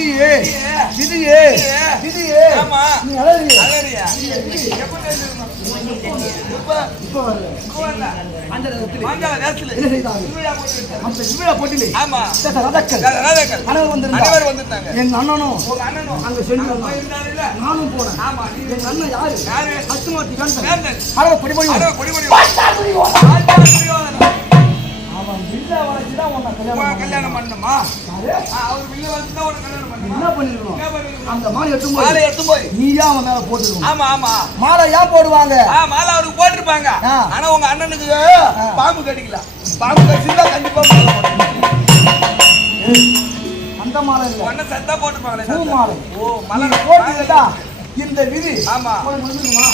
விதியே விதியே விதியே. ஆமா நீ அழறியா அழறியா எப்ப தெரிஞ்சிருமா இப்ப வரல அந்த நேரத்துல என்ன செய்தாங்க அந்த விழா போட்டிலே ஆமா ரதக்கல் அனைவர் வந்திருந்தாங்க. எங்க அண்ணனும் அங்க சொல்லி நானும் போனேன். எங்க அண்ணன் யாரு அத்துமாத்தி வேந்தன் அவன் வில்ல வளைச்சுதான் உன்னை கல்யாணம் பண்ணணுமா? அவர் வில்ல வளைச்சுதான் உனக்கு கல்யாணம் பண்ணணும். என்ன பண்ணிருக்கணும்? அந்த மாலை எடுத்து போய் நீயா அவன் மேல போட்டுருவோம். ஆமா ஆமா மாலை ஏன் போடுவாங்க? மாலை அவருக்கு போட்டிருப்பாங்க. ஆனா உங்க அண்ணனுக்கு பாம்பு கடிக்கல. பாம்பு கடிச்சா கண்டிப்பா மாலை அந்த மாலை இல்ல அண்ணன் சத்தா போட்டுருப்பாங்களே பூ மாலை. ஓ மலை போட்டுட்டா இந்த விதி ஆமா வந்துருமா?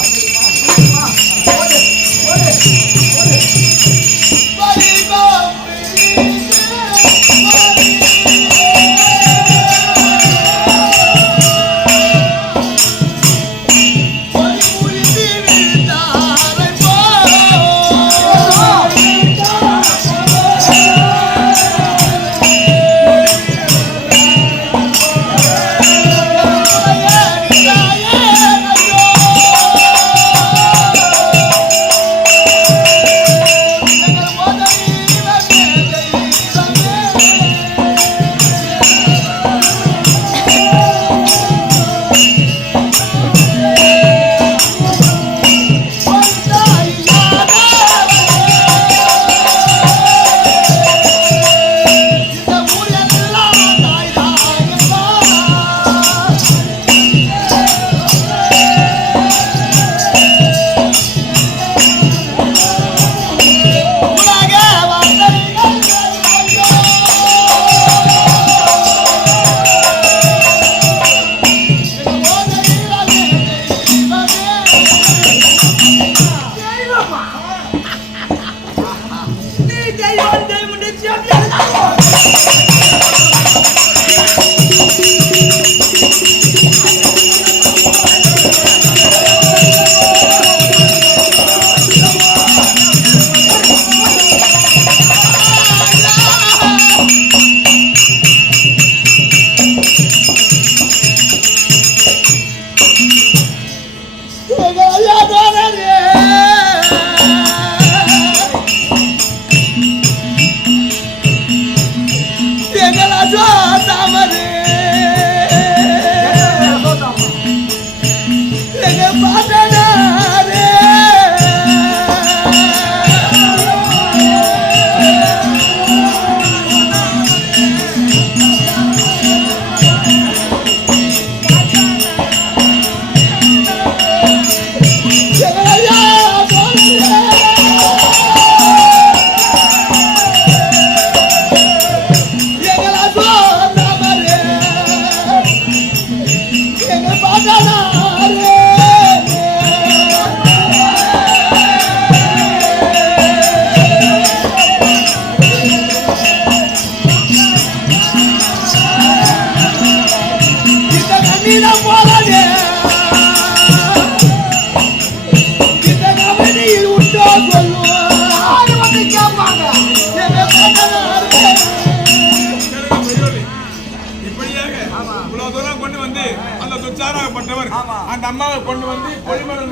அந்த அம்மாவை கொண்டு வந்து கொலிமலை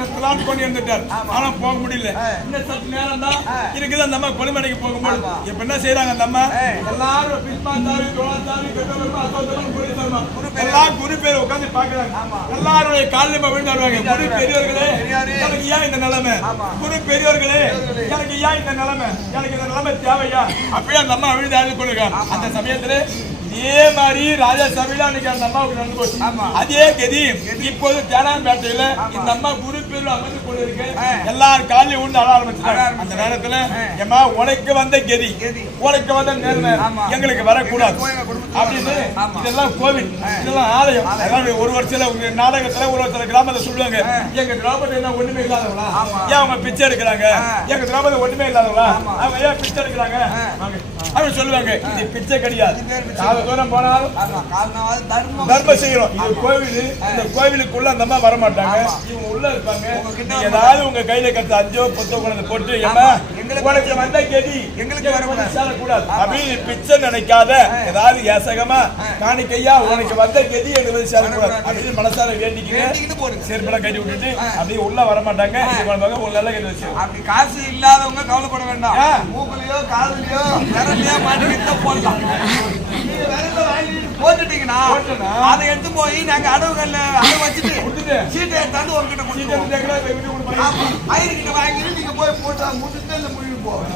கொண்டு வந்துட்டார். ஆனா போக முடியல. இந்த சற்று நேரம் தான் இருக்குது. அந்த அம்மா கொலிமலைக்கு போகும்போது இப்ப என்ன செய்யறாங்க? அந்த அம்மா எல்லாரும் எல்லாம் குரு பேர் உட்காந்து பாக்குறாங்க. எல்லாருடைய காலில் விழுந்தாடுவாங்க. குரு பெரியவர்களே எனக்கு ஏன் இந்த நிலைமை? குரு பெரியவர்களே எனக்கு ஏன் இந்த நிலைமை? எனக்கு இந்த நிலைமை தேவையா? அப்பயே அந்த அம்மா விழுந்து அழுது கொண்டிருக்காங்க. அந்த சமயத்துல இதே மாதிரி ராஜா சபையில அன்னைக்கு அந்த அம்மாவுக்கு நடந்து போச்சு. அதே கதி இப்போது தேனாம்பேட்டையில இந்த அம்மா குரு பேர் அமர்ந்து கொண்டிருக்கு. எல்லாரும் காலையும் உண்டு அழ ஆரம்பிச்சாங்க. அந்த நேரத்துல ஏமா உனக்கு வந்த கதி, உனக்கு வந்த நேர்மை எங்களுக்கு வரக்கூடாது அப்படின்னு இதெல்லாம் கோவில், இதெல்லாம் ஆலயம். ஒரு வருஷத்துல உங்க நாடகத்துல ஒரு வருஷத்துல கிராமத்தை சொல்லுவாங்க, எங்க கிராமத்துல என்ன ஒண்ணுமே இல்லாதவங்களா? ஏன் அவங்க பிச்சை எடுக்கிறாங்க? எங்க கிராமத்துல ஒண்ணுமே இல்லாதவங்களா? அவங்க ஏன் பிச்சை எடுக்கிறாங்க அப்படின்னு சொல்லுவாங்க. இது பிச்சை கிடையாது. தூரம் போனாலும் தர்மம் செய்யறோம். இது கோவில். இந்த கோவிலுக்குள்ள அந்த அம்மா வர மாட்டாங்க. இவங்க உள்ள இருப்பாங்க. ஏதாவது உங்க கையில கட்ட 5 10 கொண்டு போட்டு உனக்கு வந்த கெதி எங்களுக்கு வரக்கூடாது அப்படின்னு பிச்சை நினைக்காத, ஏதாவது ஏசகமா காணிக்கையா உனக்கு வந்த கெதி எங்களுக்கு சேரக்கூடாது அப்படின்னு மனசார வேண்டிக்கிட்டு போடுங்க. செருப்பெல்லாம் கட்டி விட்டுட்டு அப்படியே உள்ள வர மாட்டாங்க. உள்ள கட்டி வச்சு அப்படி காசு இல்லாதவங்க கவலைப்பட வேண்டாம். மூக்குலயோ காதுலயோ விரலையோ மாட்டிக்கிட்டு போடலாம். போட்டுட்டீங்கன்னா அதை எடுத்து போய் நாங்க அடவுகள்ல அடவு வச்சுட்டு சீட்டை எடுத்தாந்து ஒரு கிட்ட ஐயர்கிட்ட வாங்கிட்டு நீங்க போய் போட்டா முடிச்சுட்டு இல்ல முடிவு போவோம்.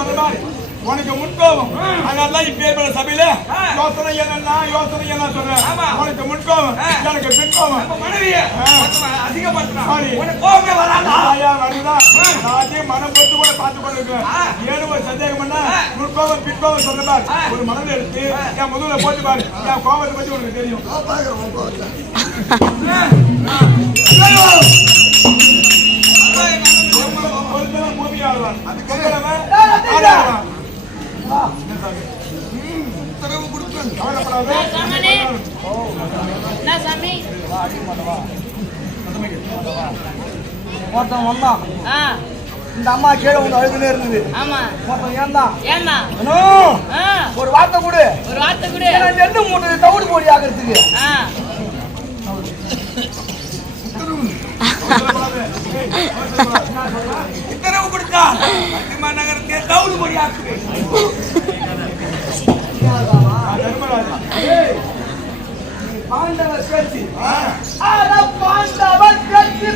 சொன்ன மாதிரி உனக்கு முன்கோபம். அதனாலதான் இப்ப சபையில யோசனை எல்லாம் சொல்றேன். உனக்கு முன்கோபம், எனக்கு பின்கோபம். மனம் பொறுத்து கூட பார்த்து கொண்டிருக்கேன். ஏழு ஒரு சந்தேகம் பண்ணா முன்கோபம் பின்கோபம் சொல்ற மாதிரி ஒரு மனதில் எடுத்து என் முதுகுல போட்டு பாரு. என் கோபத்தை பத்தி உனக்கு தெரியும். பூமி ஆடுவான், அதுக்கு உத்தரவு கொடுப்பேன். ஒருத்தன் வந்தான். இந்த அம்மா கீழே வந்து அழுதுனே இருந்தது. ஒரு வார்த்தை கொடு, என்ன மூட்டை தவிடு போடி ஆகிறதுக்கு. உத்தரவு கொடுத்தா நகரத்தை தவிடு போடி ஆக்குது. பாண்டவர் பேச்சு பாண்டவர் பேச்சு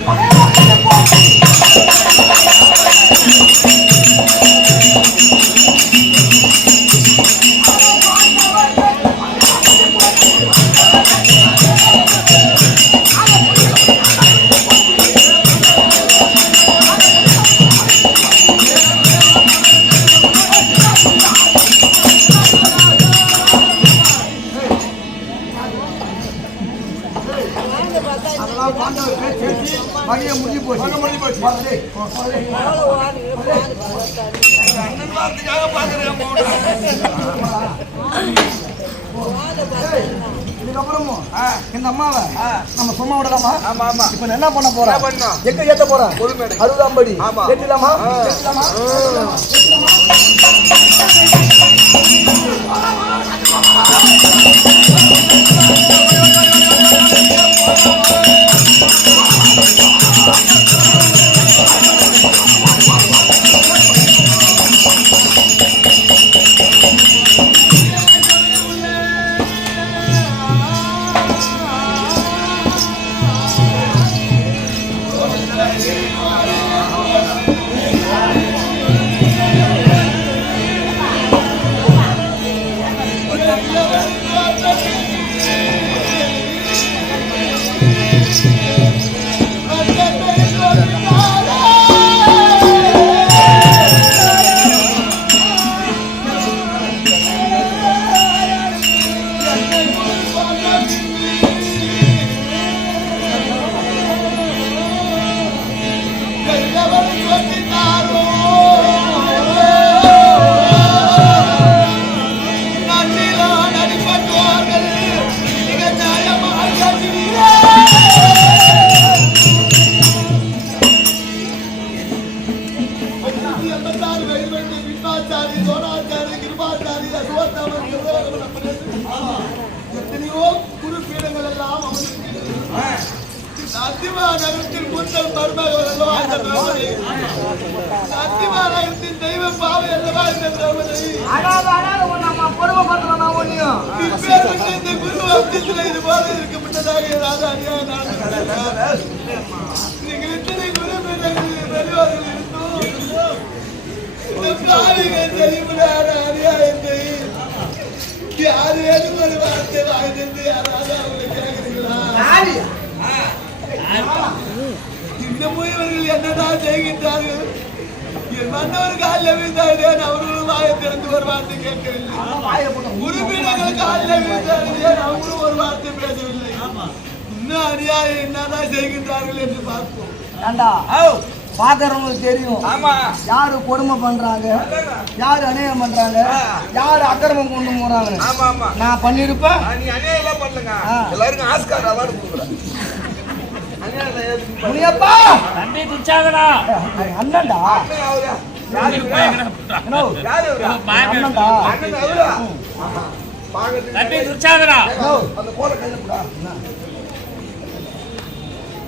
இதுக்கப்புறமும் இந்த அம்மாவை நம்ம சும்மா விடலாமா? இப்ப என்ன பண்ண போறோம்? எங்க ஏத்த போறோம்? 60ஆம் படி ஏற்றலாமா? எத்தனையோ குறிப்பீடங்கள் எல்லாம் சத்தியமா நகரத்தில் முதல் மருமகள் அல்லவா இந்த திரௌபதி. சத்தியமா நகரத்தின் தெய்வ பாவை அல்லவா இந்த திரௌபதி. இந்த குரு வம்சத்தில் இது போல இருக்கப்பட்டதாக ராஜா அநியாயம். நீங்கள் இத்தனை குரு பெரியவர்கள் இருந்தும் அநியாயத்தை யாரு ஏதும் ஒரு வார்த்தை வாய்ந்தது யாராவது அவங்களை கேட்கிறீங்களா? இன்னமும் இவர்கள் என்னதான் செய்கின்றார்கள்? என் மன்னவர் காலில் விழுந்தார்கள், அவர்களும் வாயை திறந்து ஒரு வார்த்தை கேட்கவில்லை. உறுப்பினர்கள் காலில் விழுந்தார்கள், அவங்களும் ஒரு வார்த்தை பேசவில்லை. இன்னும் அநியாயம் என்னதான் செய்கின்றார்கள் என்று பார்ப்போம். பாக்குறவங்களுக்கு தெரியும் யாரு கொடுமை பண்றாங்க, யாரு அநியாயம் பண்றாங்க, யாரு அக்கிரமம் கொண்டு போறாங்க. நான் பண்ணிருப்பேன். எல்லாருக்கும் ஆஸ்கார் அவார்டு கொடுக்குறேன். அண்ணன்டா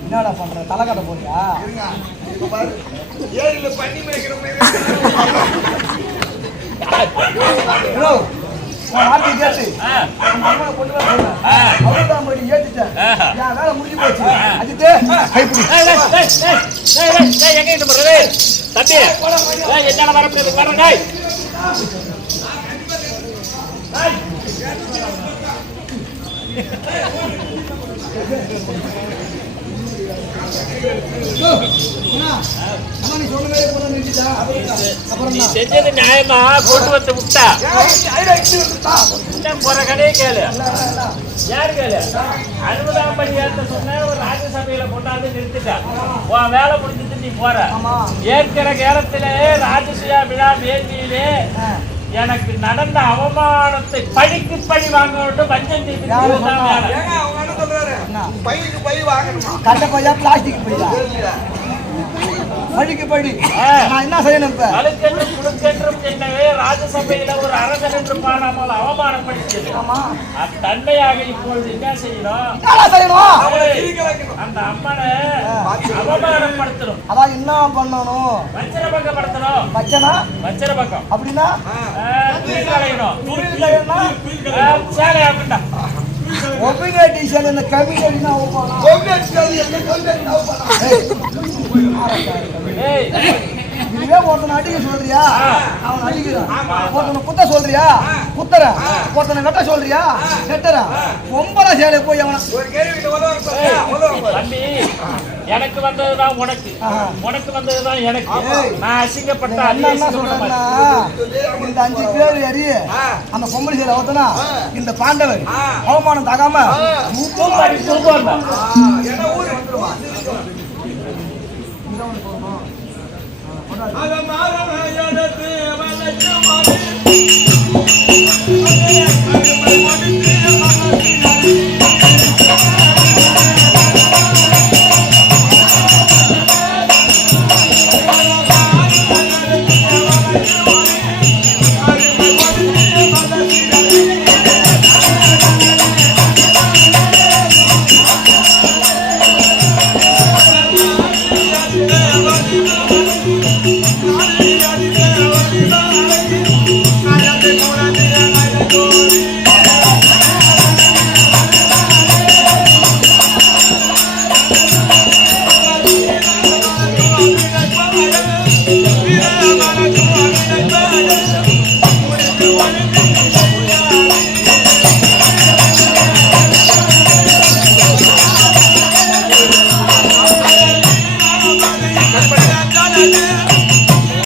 என்னடா பண்ற? தலை கட்ட போறியா? ஏரியில பண்ணி மேய்க்கிற மாதிரி முடிஞ்சு போச்சு. எங்க வரப்ப நீ சொன்னதே போல நிறுத்திட்டா அப்புறம் நீ செஞ்சது நியாயமா கொண்டு வந்து விட்டா போற கடையே கேளு யாரு கேளு 60ஆம் படி சொன்ன ஒரு ராஜ்யசபையில கொண்டாந்து நிறுத்திட்டா உன் வேலை முடிஞ்சிட்டு நீ போற ஏற்கிற நேரத்திலே ராஜசபா விழா வேதியிலே எனக்கு நடந்த அவமானத்தை பழிக்கு பழி வாங்க வேண்டும் வஞ்சம் பைக்கு பை வாங்கணுமா கண்ட பையா பிளாஸ்டிக் பையா பழிக்கு பழி நான் என்ன செய்யணும் இப்ப அழுக்கென்றும் குழுக்கென்றும் என்னவே ராஜசபையில ஒரு அரசன் என்று பாடாமல் அவமானப்படுத்தியது தன்மையாக இப்பொழுது என்ன செய்யணும் அந்த அம்மனை அவமானப்படுத்தணும் அதான் என்ன பண்ணணும் வஞ்சர பக்கம் படுத்தணும் வஞ்சர பக்கம் அப்படின்னா சேலை அப்படின்னா ஒபினேட் ஈஷன் இந்த கமிஷன் இதுவே ஒருத்தனை அடிக்க சொல்றியா அவன் அடிக்கிறான் ஒருத்தனை குத்த சொல்றியா குத்துற ஒருத்தனை வெட்ட சொல்றியா வெட்டுற ஒன்பதா சேலை போய் அவன தம்பி எனக்கு வந்ததுதான் உனக்கு உனக்கு வந்ததுதான் எனக்கு நான் அசிங்கப்பட்ட என்ன சொல்றேன்னா இந்த 5 பேர் ஏறி அந்த பொம்பளை சேலை ஒருத்தனா இந்த பாண்டவர் அவமானம் தாக்காம அது